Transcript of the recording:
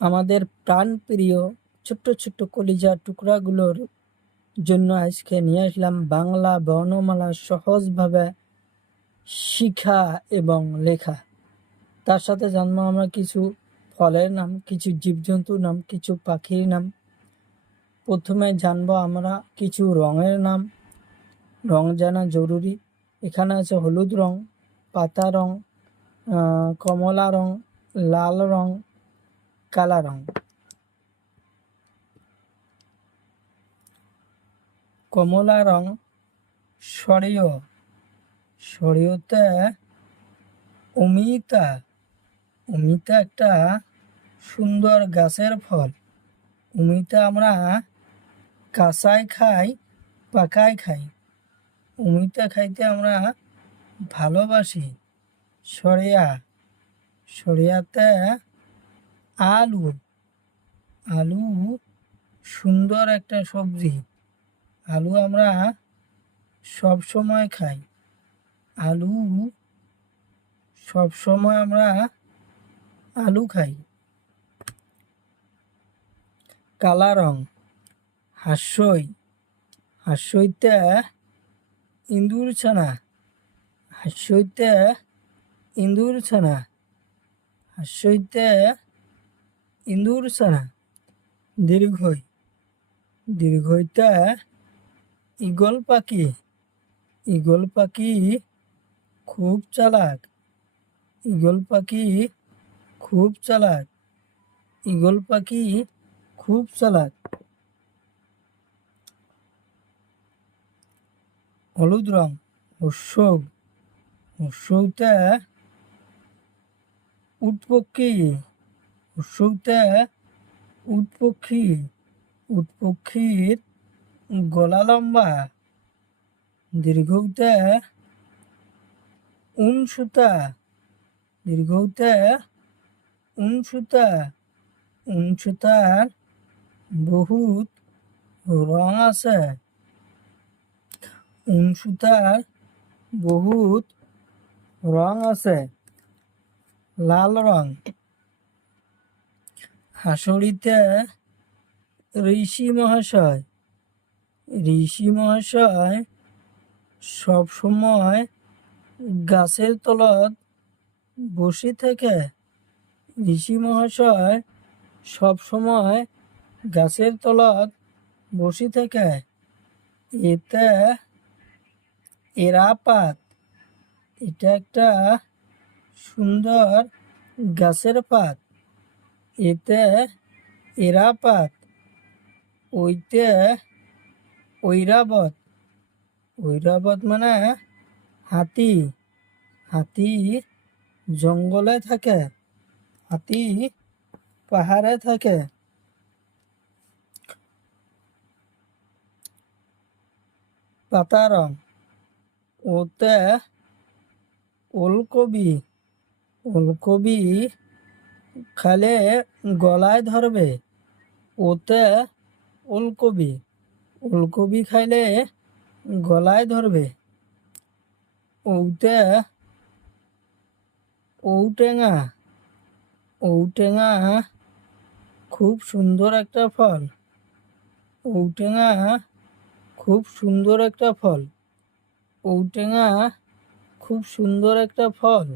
আমাদের প্রাণপ্রিয় ছোট্ট ছোট্ট কলিজার টুকরাগুলোর জন্য আজকে নিয়ে আসলাম বাংলা বর্ণমালা সহজভাবে শিখা এবং লেখা। তার সাথে জানবো আমরা কিছু ফলের নাম, কিছু জীবজন্তুর নাম, কিছু পাখির নাম। প্রথমে জানবো আমরা কিছু রঙের নাম। রং জানা জরুরি। এখানে আছে হলুদ রং, পাতা রং, কমলা রং, লাল রং, কালা রং। কমলা রং সরিয়, সরিয়তে অমিতা। অমিতা একটা সুন্দর গাছের ফল। অমিতা আমরা কাঁচায় খাই, পাকায় খাই। অমিতা খাইতে আমরা ভালোবাসি। সরিয়া, সরিয়াতে আলু। আলু সুন্দর একটা সবজি। আলু আমরা সব সময় খাই। আলু সব সময় আমরা আলু খাই। কালা রং হাস্যই। হাস্যইতে ইঁদুর ছানা। হাস্যইতে ইঁদুর ছানা। হাস্যইতে ইঁদুর ছানা। দীর্ঘই। দীর্ঘইতে ঈগল পাখি। ঈগল পাখি খুব চালাক। ঈগল পাখি খুব চালাক। ঈগল পাখি খুব চালাক। হলুদ রং উৎসব। উৎসবতে উট পক্ষী। উৎসবতে উট পক্ষী। উট পক্ষীর গলা লম্বা। দীর্ঘতে উন সুতা। দীর্ঘতে উন সুতা। উন সুতার বহুত রং আছে। উন সুতার বহুত রং আছে। লাল রং হাসুড়িতে ঋষি মহাশয়। ঋষি মহাশয় সব সময় গাছের তলত বসে থাকে। ঋষি মহাশয় সব সময় গাছের তলত বসে থাকে। এতে এরাপাত। এটা একটা সুন্দর গাছের পাত। এতে এরাপাত। ওইতে ঐরাবত। ঐরাবত মানে হাতি। হাতি জঙ্গলে থাকে। হাতি পাহাড়ে থাকে। পাতা রং ওতে ওলকবি। ওলকবি খালে গলায় ধরবে। ওতে ওলকবি। ওলকবি খাইলে গলায় ধরবে। ওতে ঔটেঙা। ঔটেঙা খুব সুন্দর একটা ফল। ঔটেঙা খুব সুন্দর একটা ফল। ঔটেঙা খুব সুন্দর একটা ফল।